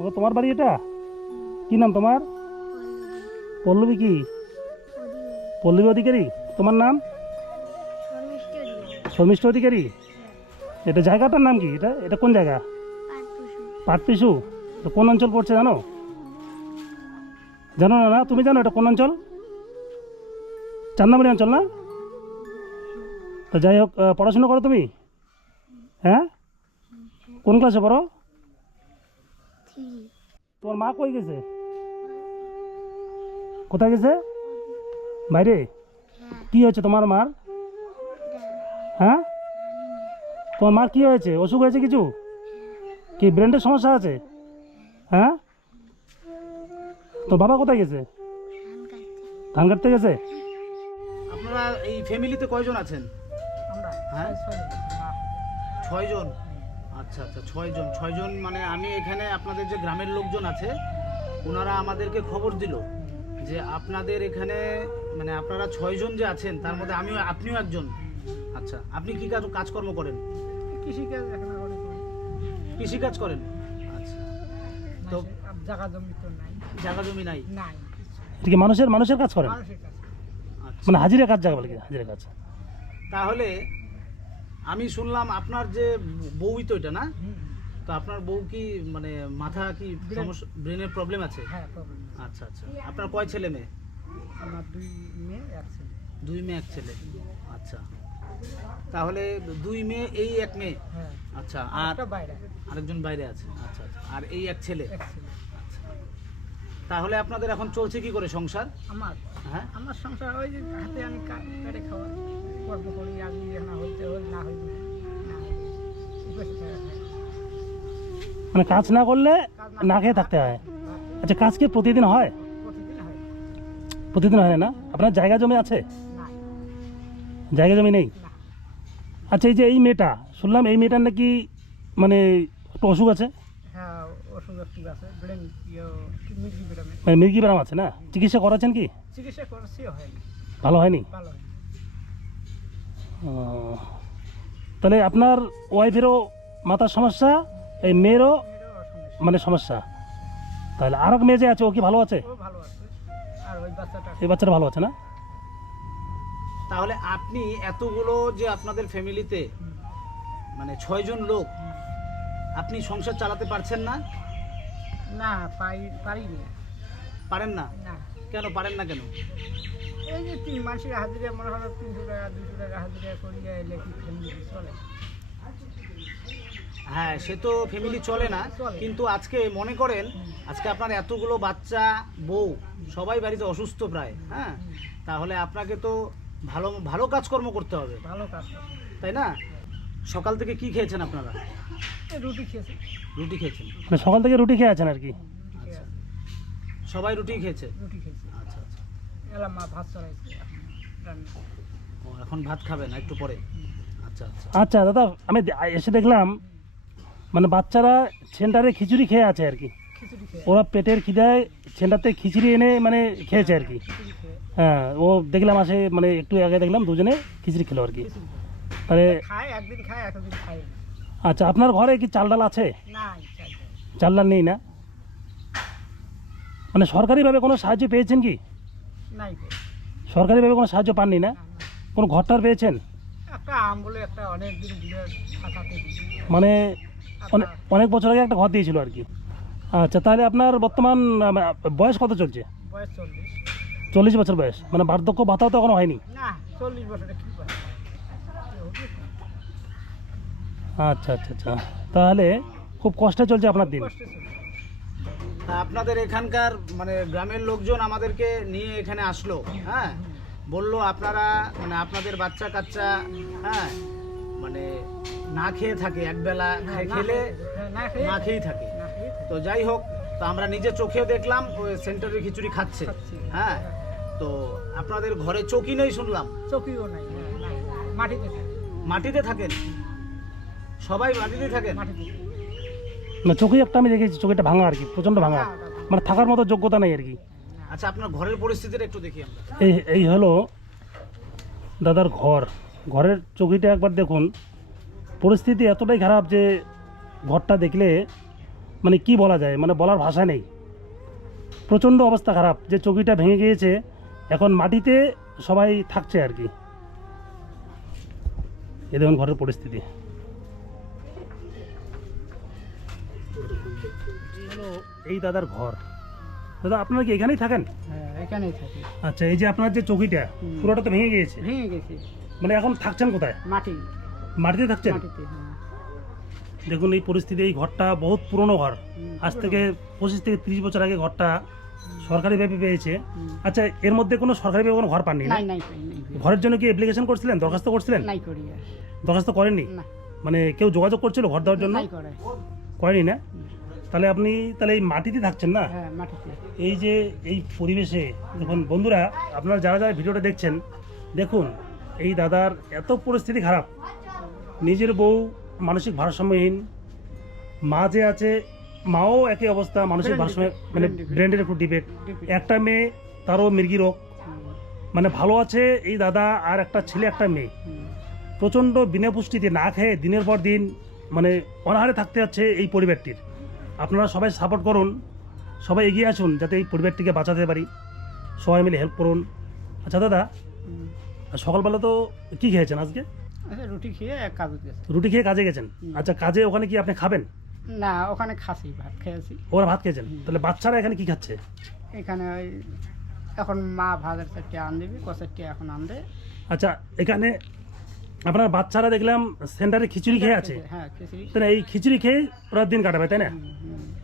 ও তোমার বাড়ি এটা? কি নাম তোমার? পল্লবী কি? পল্লবী অধিকারী। তোমার নাম? শর্মিষ্ঠ অধিকারী। এটা জায়গাটার নাম কি? এটা এটা কোন জায়গা? পাটপিসু। এটা কোন অঞ্চল পড়ছে জানো? জানো না? না তুমি জানো এটা কোন অঞ্চল? চান্দামারি অঞ্চল না? তো যাই হোক, পড়াশোনা করো তুমি? হ্যাঁ, কোন ক্লাসে পড়ো? তোমার মা কই গেছে? কোথায় গেছে? বাইরে। কি হয়েছে তোমার মার? হ্যাঁ, তোমার মার কি হয়েছে? অসুখ হয়েছে কিছু? কি ব্রেনের সমস্যা আছে? হ্যাঁ, তোর বাবা কোথায় গেছে? ধান কাটতে গেছে। আপনারা এই ফ্যামিলিতে কয়জন আছেন? হ্যাঁ, 6 জন। আচ্ছা আচ্ছা, 6 জন। মানে আমি এখানে আপনাদের যে গ্রামের লোকজন আছে ওনারা আমাদেরকে খবর দিল যে আপনাদের এখানে মানে আপনারা 6 জন যে আছেন তার মধ্যে আপনিও একজন। আচ্ছা, আপনি কি কাজকর্ম করেন? কৃষিকাজ এখন করে কৃষিকাজ করেন। আচ্ছা, তো জায়গা জমি তো নাই। জায়গা জমি নাই? নাই, এটা কি মানুষের কাজ করেন? মানুষের কাছে। আচ্ছা, মানে হাজিরা কাজ জায়গা বলে কি? হাজিরা কাজ। তাহলে আমি শুনলাম আপনার যে বউই তো এটা না? হুম, তো আপনার বউ কি মানে মাথা কি সমস্যা, ব্রেনের প্রবলেম আছে? হ্যাঁ প্রবলেম। আচ্ছা আচ্ছা, আপনার কয় ছেলে মেয়ে? আমার 2 মেয়ে 1 ছেলে। 2 মেয়ে 1 ছেলে। আচ্ছা, তাহলে 2 মেয়ে, এই 1 মেয়ে। হ্যাঁ, আচ্ছা, আর আর একটা বাইরে আরেকজন বাইরে আছে। আচ্ছা আচ্ছা, আর এই 1 ছেলে। 1 ছেলে। আচ্ছা, তাহলে আপনাদের এখন চলছে কি করে সংসার? হ্যাঁ, আমার সংসার ওই যে হাতে আমি কেটে খাওয়া কর্ম করি। আমি না হইতে হল না হইতে না হইলে বসে থাকা হয়। মানে কাজ না করলে না খেয়ে থাকতে হয়। আচ্ছা, কাজ কি প্রতিদিন হয়? প্রতিদিন হয় প্রতিদিন হয় না? আপনার জায়গা জমি আছে? না? জায়গা জমি নেই? না, আচ্ছা, এই যে এই মেয়েটা শুনলাম এই মেয়েটার নাকি মানে একটু অসুখ আছে, হ্যাঁ ওষুধ আছে ব্রেন মির্গি ব্রেনে মানে মির্গি ব্যারাম আছে না? চিকিৎসা করাচ্ছেন কি? চিকিৎসা করছি হয়নি, ভালো হয়নি? ভালো হয়নি। ও, তাহলে আপনার ওয়াইফেরও মাথার সমস্যা, এই মেয়েরও মেয়েরও অসুবিধা। মানে সমস্যা। তাহলে আর এক মেয়ে যে আছে ও কি ভালো আছে? ও ভালো আছে, আর ওই বাচ্চাটা এই বাচ্চাটা ভালো আছে না? তাহলে আপনি এতগুলো যে আপনাদের ফ্যামিলিতে মানে 6 জন লোক, আপনি সংসার চালাতে পারছেন না? না পারি না। পারেন না? না, কেন পারেন না কেন? এই যে 3 মাসের হাজিরা মনে হয় 300 টাকা 200 টাকা হাজিরা করিয়া এলে কি ফ্যামিলি চলে? হ্যাঁ, সে তো ফ্যামিলি চলে না, চলে। কিন্তু আজকে মনে করেন আজকে আপনার এতগুলো বাচ্চা, বউ সবাই বাড়িতে অসুস্থ প্রায়, হ্যাঁ, তাহলে আপনাকে তো ভালো ভালো কাজকর্ম করতে হবে, ভালো কাজ করে। তাই না? সকাল থেকে কি খেয়েছেন আপনারা? এই রুটি খেয়েছে, রুটি খেয়েছেন? মানে সকাল থেকে রুটি খেয়ে আছেন আর কি? আচ্ছা, সবাই রুটি খেয়েছে? রুটি খেয়েছে। আচ্ছা আচ্ছা, এলাম মা ভাত চড়াইছে এখন রান্না। ও এখন ভাত খাবেন একটু পরে? আচ্ছা আচ্ছা, আচ্ছা দাদা, আমি এসে দেখলাম মানে বাচ্চারা সেন্টারে খিচুড়ি খেয়ে আছে আর কি। খিচুড়ি খেয়ে ওরা পেটের খিদায় সেন্টারতে খিচুড়ি এনে মানে খেয়েছে আর কি। খিচুড়ি খেয়ে হ্যাঁ, ও দেখলাম আসে মানে একটু আগে দেখলাম দুজনে খিচুড়ি খেলো আর কি। খিচুড়ি খেয়ে। তাহলে খায়, একদিন খায় একদিন খায় না। আচ্ছা, আপনার ঘরে কি চাল ডাল আছে? নাই চাই না। চাল ডাল নেই না? মানে সরকারিভাবে কোনো সাহায্য পেয়েছেন কি? নাই পেয়ে। সরকারিভাবে কোনো সাহায্য পাননি না? না, না। কোনো ঘরটার পেয়েছেন? একটা আম বলে একটা অনেক দিন ঘুরে থাকাতে মানে অনেক বছর আগে একটা ঘর দিয়েছিল আর কি। আচ্ছা, তাহলে আপনার বর্তমান বয়স কত চলছে? বয়স 40। 40 বছর বয়স, মানে বার্ধক্য ভাতাও তো এখনো হয়নি? না, 40 বছরে কি করে? আচ্ছা আচ্ছা আচ্ছা, তাহলে খুব কষ্টে চলছে আপনার দিন। কষ্টে চলে। তা আপনাদের এখানকার মানে গ্রামের লোকজন আমাদেরকে নিয়ে এখানে আসলো, হ্যাঁ, বললো আপনারা মানে আপনাদের বাচ্চা কাচ্চা, হ্যাঁ, মানে না খেয়ে থাকে, একবেলা খেলে না খেয়ে না খেয়েই থাকে। না খেয়ে তো যাই হোক, তো আমরা নিজে চোখেও দেখলাম ওই সেন্টারের খিচুড়ি খাচ্ছে, খাচ্ছে। হ্যাঁ। তো আপনাদের ঘরে চৌকি নেই শুনলাম? চকিও নাই, নাই, মাটিতে থাকে। মাটিতে থাকেন? সবাই মাটিতে থাকেন? মাটিতে না, চোখে একটা আমি দেখেছি, চোখেটা ভাঙা আর কি, প্রচণ্ড ভাঙা, মানে থাকার মতো যোগ্যতা নেই আর কি। আচ্ছা, আপনার ঘরের পরিস্থিতিটা একটু দেখি আমরা। এই এই হলো দাদার ঘর। ঘরের চৌকিটা একবার দেখুন, পরিস্থিতি এতটাই খারাপ যে ঘরটা দেখলে মানে কি বলা যায়, মানে বলার ভাষা নেই। প্রচণ্ড অবস্থা খারাপ, যে চৌকিটা ভেঙে গিয়েছে, এখন মাটিতে সবাই থাকছে আর কি। এ দেখুন ঘরের পরিস্থিতি। এই দাদার ঘর। দাদা আপনারা কি এখানেই থাকেন? হ্যাঁ এখানেই থাকি। আচ্ছা, এই যে আপনার যে চৌকিটা পুরোটা তো ভেঙে গিয়েছে, ভেঙে গেছে মানে এখন থাকছেন কোথায়? মাটি, মাটিতে থাকছেন? মাটিতে। হ্যাঁ দেখুন এই পরিস্থিতি। এই ঘরটা বহুত পুরনো ঘর, আজ থেকে 25 থেকে 30 বছর আগে ঘরটা সরকারিভাবে পেয়েছে। আচ্ছা, এর মধ্যে কোনো সরকারিভাবে কোনো ঘর পাননি না? নাই নাই নাই ঘরের জন্য কি অ্যাপ্লিকেশন করছিলেন, দরখাস্ত করছিলেন? নাই করি আর। দরখাস্ত করেননি? না মানে কেউ যোগাযোগ করছিল ঘর দেওয়ার জন্য? নাই করে। করেনি না? তাহলে আপনি তাহলে এই মাটিতে থাকছেন না? হ্যাঁ মাটিতে। এই যে এই পরিবেশে দেখুন বন্ধুরা, আপনারা যারা যারা ভিডিওটা দেখছেন, দেখুন এই দাদার এত পরিস্থিতি খারাপ। নিজের বউ মানসিক ভারসাম্যহীন, মা যে আছে মাও একই অবস্থা, মানসিক ভারসাম্য মানে ব্রেনের একটু ডিফেক্ট। একটা মেয়ে, তারও মৃগী রোগ। মানে ভালো আছে এই দাদা, আর একটা ছেলে একটা মেয়ে। প্রচণ্ড বিনা পুষ্টিতে না খেয়ে দিনের পর দিন মানে অনাহারে থাকতে হচ্ছে এই পরিবারটির। আপনারা সবাই সাপোর্ট করুন, সবাই এগিয়ে আসুন যাতে এই পরিবারটিকে বাঁচাতে পারি, সবাই মিলে হেল্প করুন। আচ্ছা দাদা, সকালবেলা তো কি খেয়েছেন আজকে? আচ্ছা রুটি খেয়ে এক কাজ গেছে। রুটি খেয়ে কাজে গেছেন? আচ্ছা, কাজে ওখানে কি আপনি খাবেন? না ওখানে খাসি ভাত খেয়েছি। ওরা ভাত খেয়েছেন? তাহলে বাচ্চারা এখানে কি খাচ্ছে? এখানে ওই এখন মা ভাতের চারটে আন দেবে, কষারটি এখন আন দেয়। আচ্ছা, এখানে আপনার বাচ্চারা দেখলাম সেন্টারে খিচুড়ি খেয়ে আছে, হ্যাঁ খিচুড়ি। তাই না? এই খিচুড়ি খেয়ে ওরা দিন কাটাবে, তাই না?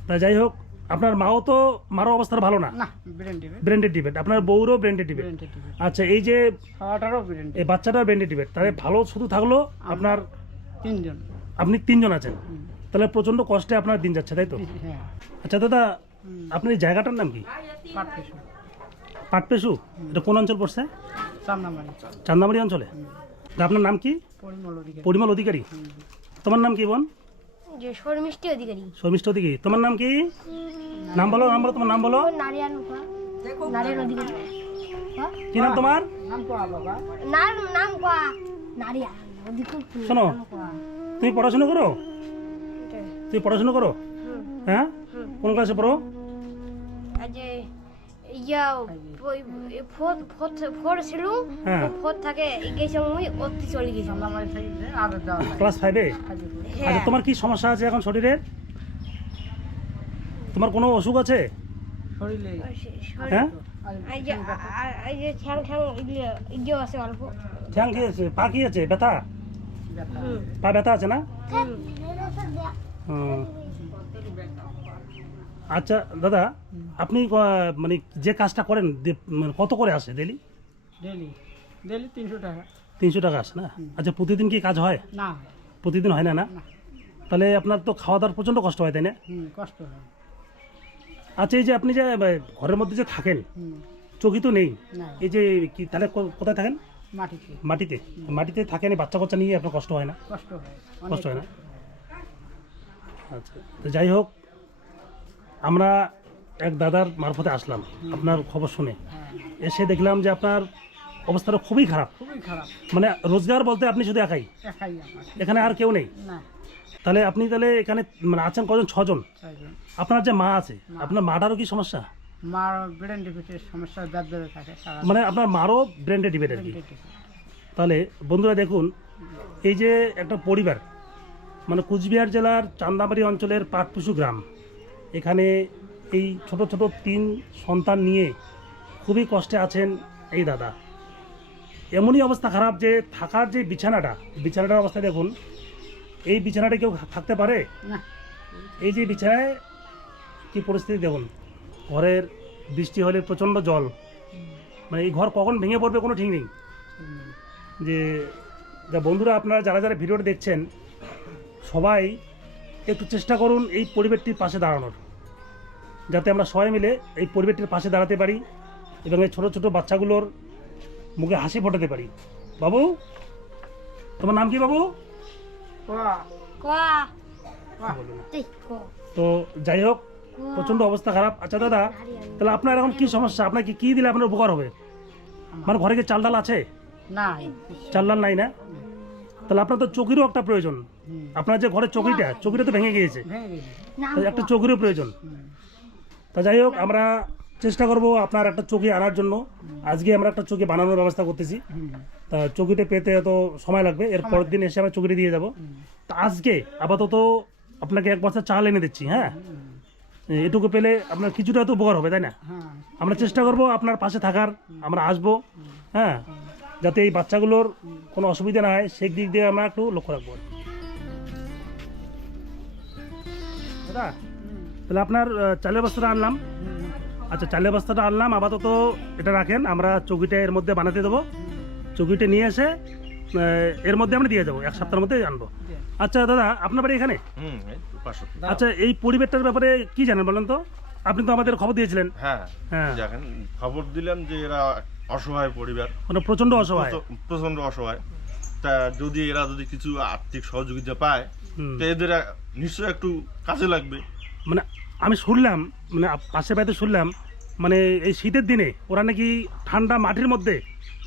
তা যাই হোক, আপনার মাও তো, মারও অবস্থা ভালো না, না ব্রেন টিভি, ব্রেন্ডেড ডিবেট, আপনার বউরও ব্রেন্ডেড ডিবেট। ব্রেন টিভি আচ্ছা, এই যে খাওয়াটারও ব্রেন এই বাচ্চাটাও ব্রেন্ডেড ডিবেট, তাহলে ভালো শুধু থাকলো আপনার, তিনজন। আপনি 3 জন আছেন, তাহলে প্রচণ্ড কষ্টে আপনার দিন যাচ্ছে, তাই তো? হ্যাঁ আচ্ছা দাদা, আপনার এই জায়গাটার নাম কি? পাটকেশু পাটপেশু? এটা কোন অঞ্চল পড়ছে? সামনামারি চান্দামারি অঞ্চলে। তা আপনার নাম কি? পরিমল অধিকারী। পরিমল অধিকারী। তোমার নাম কি বোন? যে শর্মিষ্টি অধিকারী। শর্মিষ্ঠ অধিকারী। তোমার নাম কি? নাম বলো, নাম বলো, তোমার নাম বলো। নারিয়ান নারিয়ান অধিকারী। কি নাম তোমার? নাম কোয়া বাবা। নাম কোয়া নারিয়ান অধিকারী। শোনো, তুমি পড়াশোনা করো? তুমি পড়াশোনা করো? হ্যাঁ, কোন ক্লাসে পড়ো? আজ ইয়া ফোর ছিল, হ্যাঁ। ফোর থাকে গেছে মুই অতি চলে গেছি। সামনামারি থেকে আর যাওয়া লাগে। ক্লাস 5-এ? আচ্ছা, তোমার কি সমস্যা আছে এখন শরীরের? তোমার কোনো অসুখ আছে? শরীরে হ্যাঁ, এই যে ঠ্যাং ঠ্যাং ইডিও আছে অল্প। ঠ্যাং কি আছে, পা কি আছে, ব্যথা? ব্যথা। পা ব্যথা আছে না? হুম। আচ্ছা দাদা, আপনি মানে যে কাজটা করেন মানে কত করে আসে ডেলি? ডেলি ডেলি 300 টাকা। 300 টাকা আসে না? আচ্ছা, প্রতিদিন কি কাজ হয়? না প্রতিদিন হয় না? না, না। তাহলে আপনার তো খাওয়া দাওয়ার প্রচণ্ড কষ্ট হয়, তাই না? কষ্ট হয়। আচ্ছা, এই যে আপনি যে ঘরের মধ্যে যে থাকেন, চৌকি তো নেই, না এই যে কি তাহলে কোথায় থাকেন? মাটিতে মাটিতে? মাটিতে থাকেন, এই বাচ্চা কাচ্চা নিয়ে আপনার কষ্ট হয় না? কষ্ট হয়, কষ্ট হয় না? আচ্ছা, তো যাই হোক, আমরা এক দাদার মারফতে আসলাম আপনার খবর শুনে। এসে দেখলাম যে আপনার অবস্থাটা খুবই খারাপ, খুবই খারাপ। মানে রোজগার বলতে আপনি শুধু একাই, একাই আমার। এখানে আর কেউ নেই? না তাহলে আপনি তাহলে এখানে মানে আছেন কজন? 6 জন। ছয়জন। আপনার যে মা আছে, আপনার মাটারও কি সমস্যা? মার ব্রেন ডিফেক্টের সমস্যা দাঁত বেড়ে থাকে সারা। মানে আপনার মারও ব্রেন্ডে ডিবেট আর কি। brain defect। তাহলে বন্ধুরা দেখুন, এই যে একটা পরিবার, মানে কুচবিহার জেলার চান্দামারি অঞ্চলের পাটপুসু গ্রাম, এখানে এই ছোট ছোট 3 সন্তান নিয়ে খুবই কষ্টে আছেন এই দাদা। এমনই অবস্থা খারাপ যে থাকার যে বিছানাটার অবস্থা দেখুন। এই বিছানাটা কেউ থাকতে পারে? না এই যে বিছানায় কি পরিস্থিতি দেখুন। ঘরের বৃষ্টি হলে প্রচণ্ড জল, মানে এই ঘর কখন ভেঙে পড়বে কোনো ঠিক নেই। যে বন্ধুরা, আপনারা যারা যারা ভিডিওটা দেখছেন, সবাই একটু চেষ্টা করুন এই পরিবারটির পাশে দাঁড়ানোর, যাতে আমরা সবাই মিলে এই পরিবারটির পাশে দাঁড়াতে পারি এবং এই ছোটো ছোটো বাচ্চাগুলোর মুখে হাসি ফোটাতে পারি। বাবু, তোমার নাম কি বাবু? কোয়া কোয়া বলো না। এই কো তো যাই হোক, প্রচণ্ড অবস্থা খারাপ। আচ্ছা দাদা, তাহলে আপনার এখন কি সমস্যা? আপনার কি দিলে আপনার উপকার হবে? মানে ঘরে কি চাল ডাল আছে? না চাল ডাল নাই না? তাহলে আপনার তো চৌকিরও একটা প্রয়োজন। আপনার যে ঘরের চৌকিটা তো ভেঙে গিয়েছে, ভেঙে গেছে। তো একটা চৌকিরও প্রয়োজন। তা যাই হোক, আমরা চেষ্টা করব আপনার একটা চৌকি আনার জন্য। আজকে আমরা একটা চৌকি বানানোর ব্যবস্থা করতেছি। তা চৌকিটা পেতে এত সময় লাগবে, এর পরের দিন এসে আমরা চৌকিটা দিয়ে যাব। তা আজকে আপাতত আপনাকে এক বস্তা চাল এনে দিচ্ছি, হ্যাঁ? এটুকু পেলে আপনার কিছুটা তো উপকার হবে, তাই না? হ্যাঁ আমরা চেষ্টা করব আপনার পাশে থাকার, আমরা আসবো, হ্যাঁ, যাতে এই বাচ্চাগুলোর কোনো অসুবিধা না হয় সেই দিক দিয়ে আমরা একটু লক্ষ্য রাখবো। দাদা, তাহলে আপনার চালের বস্তাটা আনলাম। আচ্ছা, চালের বস্তাটা আনলাম, আপাতত এটা রাখেন, আমরা চৌকিটা এর মধ্যে বানাতে দেবো। চৌকিটা নিয়ে এসে এর মধ্যে আমরা দিয়ে যাবো, এক সপ্তাহের মধ্যে আনবো। আচ্ছা দাদা, আপনার বাড়ি এখানে? আচ্ছা, এই পরিবেশটার ব্যাপারে কি জানেন বলেন তো? আপনি তো আমাদের খবর দিয়েছিলেন। হ্যাঁ হ্যাঁ, দেখেন, খবর দিলাম যে এরা অসহায় পরিবার, মানে প্রচন্ড অসহায়। প্রচন্ড অসহায়। তা যদি এরা যদি কিছু আর্থিক সহযোগিতা পায়, হুম। তো এদের নিশ্চয়ই একটু কাজে লাগবে। মানে আমি শুনলাম, মানে পাশে বাড়িতে শুনলাম, মানে এই শীতের দিনে ওরা নাকি ঠান্ডা মাটির মধ্যে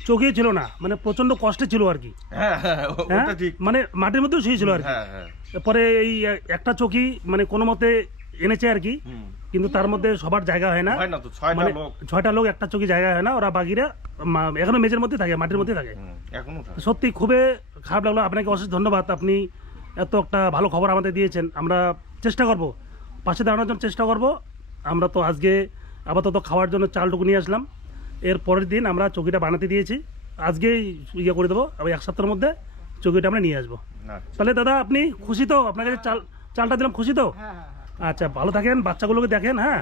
চোখেই ছিল না, মানে প্রচন্ড কষ্টে ছিল আর কি। হ্যাঁ হ্যাঁ, হ্যাঁ, ওটা ঠিক। মানে মাটির মধ্যেও শুয়েছিল আর কি। হ্যাঁ হ্যাঁ। পরে এই একটা চৌকি মানে কোনো মতে এনেছে আর কি, হুম। কিন্তু তার মধ্যে সবার জায়গা হয় না। হয় না তো, 6টা মানে লোক। 6টা লোক একটা চৌকি জায়গা হয় না, ওরা বাকিরা এখনো মেঝের মধ্যে থাকে, মাটির মধ্যে থাকে। এখনো থাকে। সত্যি খুবই খারাপ লাগলো। আপনাকে অশেষ ধন্যবাদ, আপনি এত একটা ভালো খবর আমাদের দিয়েছেন। আমরা চেষ্টা করব, পাশে দাঁড়ানোর জন্য চেষ্টা করব। আমরা তো আজকে আপাতত খাওয়ার জন্য চালটুকু নিয়ে আসলাম, এর পরের দিন আমরা চৌকিটা বানাতে দিয়েছি। আজকেই ইয়ে করে দেবো, আবার এক সপ্তাহের মধ্যে চৌকিটা আমরা নিয়ে আসবো। আচ্ছা। তাহলে দাদা, আপনি খুশি তো? আপনার কাছে চালটা দিলাম, খুশি তো? হ্যাঁ হ্যাঁ আচ্ছা, ভালো থাকেন, বাচ্চাগুলোকে দেখেন, হ্যাঁ।